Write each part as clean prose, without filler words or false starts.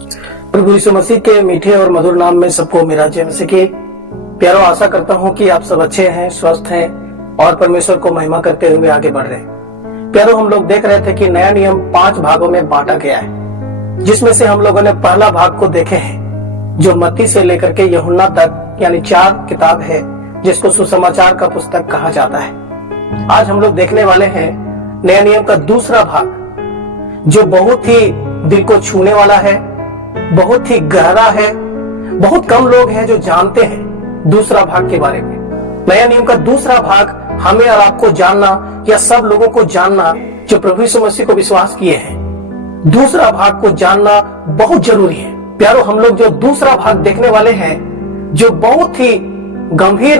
प्रभु यीशु मसीह के मीठे और मधुर नाम में सबको मेरा जय मसीह की प्यारो। आशा करता हूँ कि आप सब अच्छे हैं, स्वस्थ हैं और परमेश्वर को महिमा करते हुए आगे बढ़ रहे हैं। प्यारो, हम लोग देख रहे थे कि नया नियम 5 भागों में बांटा गया है, जिसमें से हम लोगों ने पहला भाग को देखे हैं जो मत्ती से लेकर के यूहन्ना तक यानी 4 किताब है, जिसको सुसमाचार का पुस्तक कहा जाता है। आज हम लोग देखने वाले हैं नया नियम का दूसरा भाग, जो बहुत ही दिल को छूने वाला है, बहुत ही गहरा है। बहुत कम लोग हैं जो जानते हैं दूसरा भाग के बारे में। नया नियम का दूसरा भाग हमें और आपको जानना, या सब लोगों को जानना जो प्रभु यीशु मसीह को विश्वास किए हैं, दूसरा भाग को जानना बहुत जरूरी है। प्यारो, हम लोग जो दूसरा भाग देखने वाले हैं, जो बहुत ही गंभीर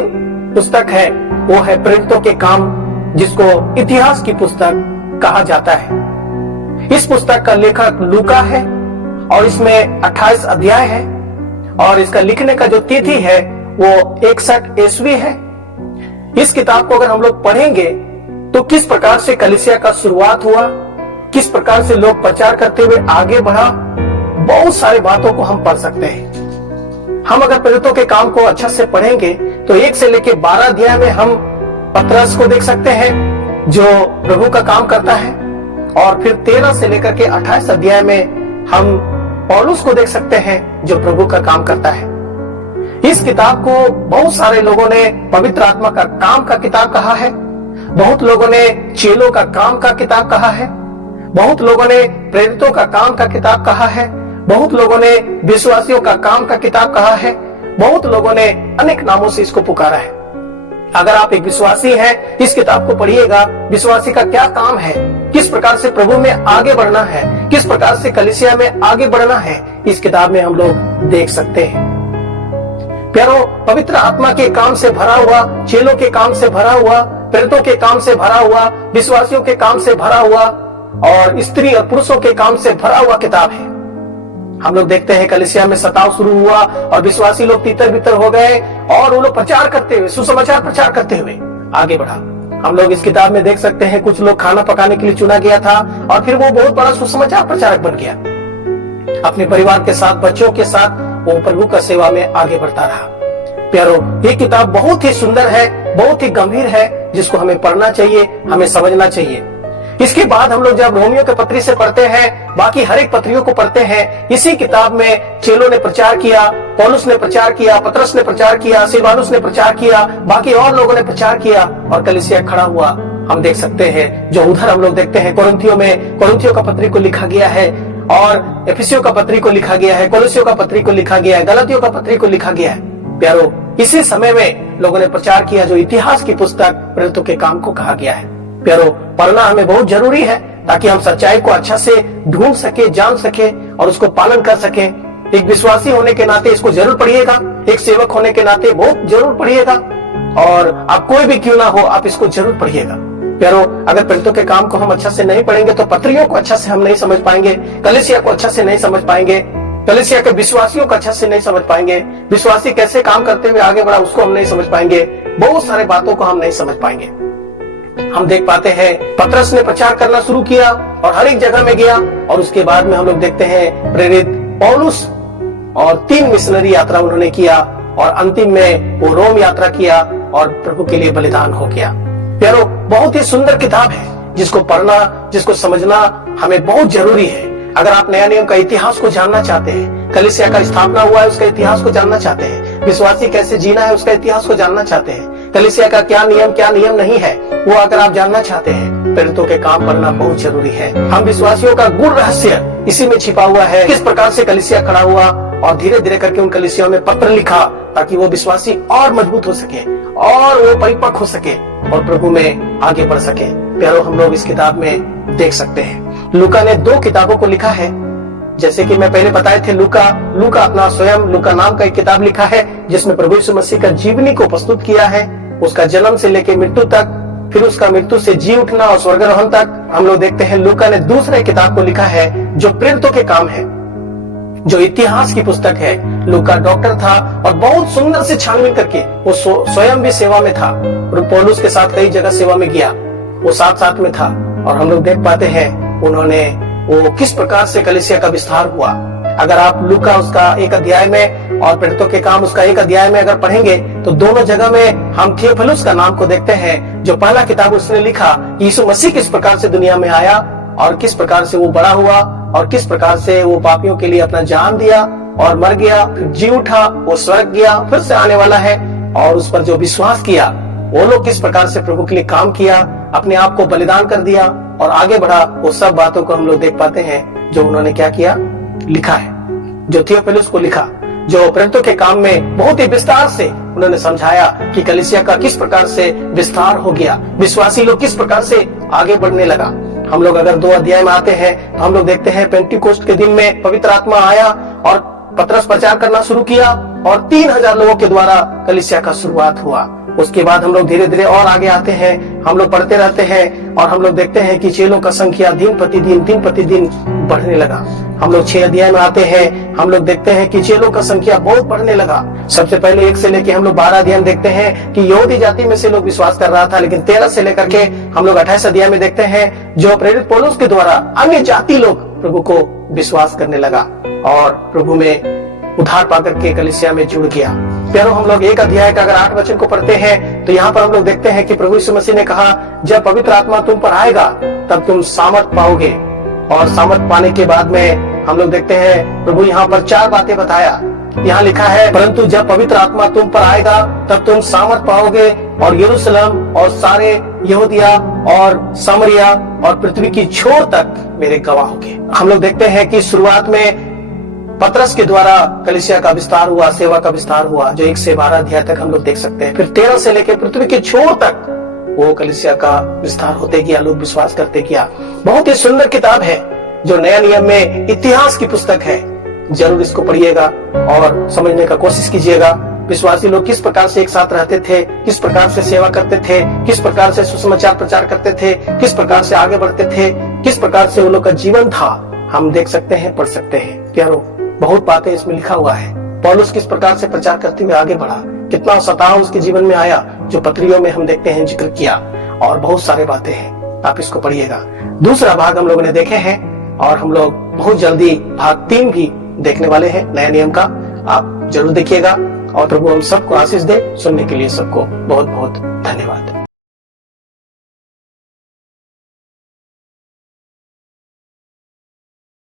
पुस्तक है, वो है प्रेरितों के काम, जिसको इतिहास की पुस्तक कहा जाता है। इस पुस्तक का लेखक लूका है और इसमें 28 अध्याय है और इसका लिखने का जो तिथि है वो 61 ईस्वी है। इस किताब को अगर हम लोग पढ़ेंगे तो किस प्रकार से कलीसिया का शुरुआत हुआ, किस प्रकार से लोग प्रचार करते हुए आगे बढ़ा, बहुत सारी बातों को हम पढ़ सकते हैं। हम अगर प्रेरितों के काम को अच्छा से पढ़ेंगे तो 1 से लेकर 12 अध्याय में हम पतरस को देख सकते हैं जो प्रभु का काम करता है, और फिर 13 से लेकर के 28 अध्याय में हम पौलुस को देख सकते हैं जो प्रभु का काम करता है। इस किताब को बहुत सारे लोगों ने पवित्र आत्मा का काम का किताब कहा है, बहुत लोगों ने चेलों का काम का किताब कहा है, बहुत लोगों ने प्रेरितों का काम का किताब कहा है, बहुत लोगों ने विश्वासियों का काम का किताब कहा है, बहुत लोगों ने अनेक नामों से इसको पुकारा है। अगर आप एक विश्वासी हैं, इस किताब को पढ़िएगा। विश्वासी का क्या काम है, किस प्रकार से प्रभु में आगे बढ़ना है, किस प्रकार से कलीसिया में आगे बढ़ना है, इस किताब में हम लोग देख सकते हैं। प्यारो, पवित्र आत्मा के काम से भरा हुआ, चेलों के काम से भरा हुआ, प्रेरितों के काम से भरा हुआ, विश्वासियों के काम से भरा हुआ और स्त्री और पुरुषों के काम से भरा हुआ किताब है। हम लोग देखते हैं कलीसिया में सताव शुरू हुआ और विश्वासी लोग तितर बितर हो गए और वो लोग प्रचार करते हुए, सुसमाचार प्रचार करते हुए आगे बढ़ा। हम लोग इस किताब में देख सकते हैं कुछ लोग खाना पकाने के लिए चुना गया था और फिर वो बहुत बड़ा सुसमाचार प्रचारक बन गया। अपने परिवार के साथ, बच्चों के साथ वो प्रभु का सेवा में आगे बढ़ता रहा। प्यारो, ये किताब बहुत ही सुंदर है, बहुत ही गंभीर है, जिसको हमें पढ़ना चाहिए, हमें समझना चाहिए। इसके बाद हम लोग जब रोमियो के पत्री से पढ़ते हैं, बाकी हर एक पत्रियों को पढ़ते हैं, इसी किताब में चेलों ने प्रचार किया, पौलुस ने प्रचार किया, पतरस ने प्रचार किया, सिलवानुस ने प्रचार किया, बाकी और लोगों ने प्रचार किया और कलीसिया खड़ा हुआ। हम देख सकते हैं जो उधर हम लोग देखते हैं कोरिन्थियों में, कोरिन्थियों का पत्री को लिखा गया है और एफिसियों का पत्री को लिखा गया है, कोलोसियों का पत्री को लिखा गया है, गलातियों का पत्री को लिखा गया है। प्यारो, इसी समय में लोगों ने प्रचार किया जो इतिहास की पुस्तक प्रेरितों के काम को कहा गया है। प्यारो, पढ़ना हमें बहुत जरूरी है ताकि हम सच्चाई को अच्छा से ढूंढ सके, जान सके और उसको पालन कर सके। एक विश्वासी होने के नाते इसको जरूर पढ़िएगा, एक सेवक होने के नाते बहुत जरूर पढ़िएगा, और आप कोई भी क्यों ना हो, आप इसको जरूर पढ़िएगा। प्यारो, अगर प्रेरितों के काम को हम अच्छा से नहीं पढ़ेंगे तो पत्रियों को अच्छा से हम नहीं समझ पाएंगे, कलीसिया को अच्छा से नहीं समझ पाएंगे, कलीसिया के विश्वासियों को अच्छा से नहीं समझ पाएंगे, विश्वासी कैसे काम करते हुए आगे बढ़ा उसको हम नहीं समझ पाएंगे, बहुत सारे बातों को हम नहीं समझ पाएंगे। हम देख पाते हैं पतरस ने प्रचार करना शुरू किया और हर एक जगह में गया, और उसके बाद में हम लोग देखते हैं प्रेरित पौलुस और 3 मिशनरी यात्रा उन्होंने किया और अंतिम में वो रोम यात्रा किया और प्रभु के लिए बलिदान हो गया। प्यारो, बहुत ही सुंदर किताब है, जिसको पढ़ना, जिसको समझना हमें बहुत जरूरी है। अगर आप नया नियम का इतिहास को जानना चाहते हैं, कलीसिया का स्थापना हुआ है उसका इतिहास को जानना चाहते हैं, विश्वासी कैसे जीना है उसका इतिहास को जानना चाहते हैं, कलीसिया का क्या नियम नहीं है वो अगर आप जानना चाहते हैं, प्रेरितों के काम पढ़ना बहुत जरूरी है। हम विश्वासियों का गुण रहस्य इसी में छिपा हुआ है, किस प्रकार से कलीसिया खड़ा हुआ और धीरे धीरे करके उन कलीसियों में पत्र लिखा ताकि वो विश्वासी और मजबूत हो सके और वो परिपक्व हो सके और प्रभु में आगे बढ़ सके। प्यारो, हम लोग इस किताब में देख सकते हैं लूका ने 2 किताबों को लिखा है, जैसे कि मैं पहले बताए थे। लूका अपना स्वयं लूका नाम का एक किताब लिखा है, जिसमें प्रभु यीशु मसीह का जीवनी को प्रस्तुत किया है, उसका जन्म से लेकर मृत्यु तक, फिर उसका मृत्यु से जी उठना और स्वर्गारोहण तक। हम लोग देखते हैं लूका ने दूसरे किताब को लिखा है जो प्रेरितों के काम है, जो इतिहास की पुस्तक है। लूका डॉक्टर था और बहुत सुंदर से छानबीन करके वो स्वयं भी सेवा में था, पौलुस के साथ कई जगह सेवा में गया, वो साथ में था। और हम लोग देख पाते हैं उन्होंने वो किस प्रकार से कलीसिया का विस्तार हुआ। अगर आप लूका उसका 1 अध्याय में और प्रेरितों के काम उसका 1 अध्याय में अगर पढ़ेंगे तो दोनों जगह में हम थियोफिलुस का नाम को देखते हैं, जो पहला किताब उसने लिखा यीशु मसीह किस प्रकार से दुनिया में आया और किस प्रकार से वो बड़ा हुआ और किस प्रकार से वो पापियों के लिए अपना जान दिया और मर गया, फिर जी उठा, वो स्वर्ग गया, फिर से आने वाला है, और उस पर जो विश्वास किया वो लोग किस प्रकार से प्रभु के लिए काम किया, अपने आप को बलिदान कर दिया और आगे बढ़ा। वो सब बातों को हम लोग देख पाते हैं जो उन्होंने क्या किया, लिखा है, जो थियोफिलुस को लिखा, जो प्रेरितों के काम में बहुत ही विस्तार से उन्होंने समझाया कि कलीसिया का किस प्रकार से विस्तार हो गया, विश्वासी लोग किस प्रकार से आगे बढ़ने लगा। हम लोग अगर 2 अध्याय में आते हैं तो हम लोग देखते हैं पेंटिकोस्ट के दिन में पवित्र आत्मा आया और पतरस प्रचार करना शुरू किया और 3000 लोगों के द्वारा कलीसिया का शुरुआत हुआ। उसके बाद हम लोग धीरे धीरे और आगे आते हैं, हम लोग पढ़ते रहते हैं और हम लोग देखते हैं कि चेलों का संख्या दिन प्रतिदिन बढ़ने लगा। हम लोग 6 अध्याय में आते हैं, हम लोग देखते हैं कि चेलों का संख्या बहुत बढ़ने लगा। सबसे पहले 1 से लेके हम लोग 12 अध्याय देखते हैं कि यहूदी जाति में से लोग विश्वास कर रहा था, लेकिन 13 से लेकर के हम लोग 28 अध्याय में देखते हैं जो प्रेरित पौलुस के द्वारा अन्य जाति लोग प्रभु को विश्वास करने लगा और प्रभु में उद्धार पाकर के कलीसिया में जुड़ गया। प्यारों, हम लोग 1 अध्याय का अगर 8 वचन को पढ़ते हैं तो यहाँ पर हम लोग देखते हैं कि प्रभु यीशु मसीह ने कहा, जब पवित्र आत्मा तुम पर आएगा तब तुम सामर्थ पाओगे। और सामर्थ पाने के बाद में हम लोग देखते हैं प्रभु यहाँ पर 4 बातें बताया। यहाँ लिखा है, परंतु जब पवित्र आत्मा तुम पर आएगा तब तुम सामर्थ पाओगे और यरूशलेम और सारे यहूदिया और सामरिया और पृथ्वी की छोर तक मेरे गवाह होगे। हम लोग देखते हैं कि शुरुआत में पतरस के द्वारा कलीसिया का विस्तार हुआ, सेवा का विस्तार हुआ, जो 1 से 12 अध्याय तक हम लोग देख सकते हैं। फिर 13 से लेकर पृथ्वी के छोर तक वो कलीसिया का विस्तार होते गया, लोग विश्वास करते गया। बहुत ही सुंदर किताब है जो नया नियम में इतिहास की पुस्तक है। जरूर इसको पढ़िएगा और समझने का कोशिश कीजिएगा। विश्वासी लोग किस प्रकार से एक साथ रहते थे, किस प्रकार से सेवा करते थे, किस प्रकार से सुसमाचार प्रचार करते थे, किस प्रकार से आगे बढ़ते थे, किस प्रकार से उन लोग का जीवन था, हम देख सकते हैं, पढ़ सकते हैं। प्यारो, बहुत बातें इसमें लिखा हुआ है। पौलुस किस प्रकार से प्रचार करते हुए आगे बढ़ा, कितना सताव उसके जीवन में आया, जो पत्रियों में हम देखते हैं जिक्र किया, और बहुत सारे बातें हैं, आप इसको पढ़िएगा। दूसरा भाग हम लोगों ने देखे हैं और हम लोग बहुत जल्दी भाग 3 भी देखने वाले हैं नया नियम का। आप जरूर देखिएगा और प्रभु हम सबको आशीष दे। सुनने के लिए सबको बहुत बहुत धन्यवाद।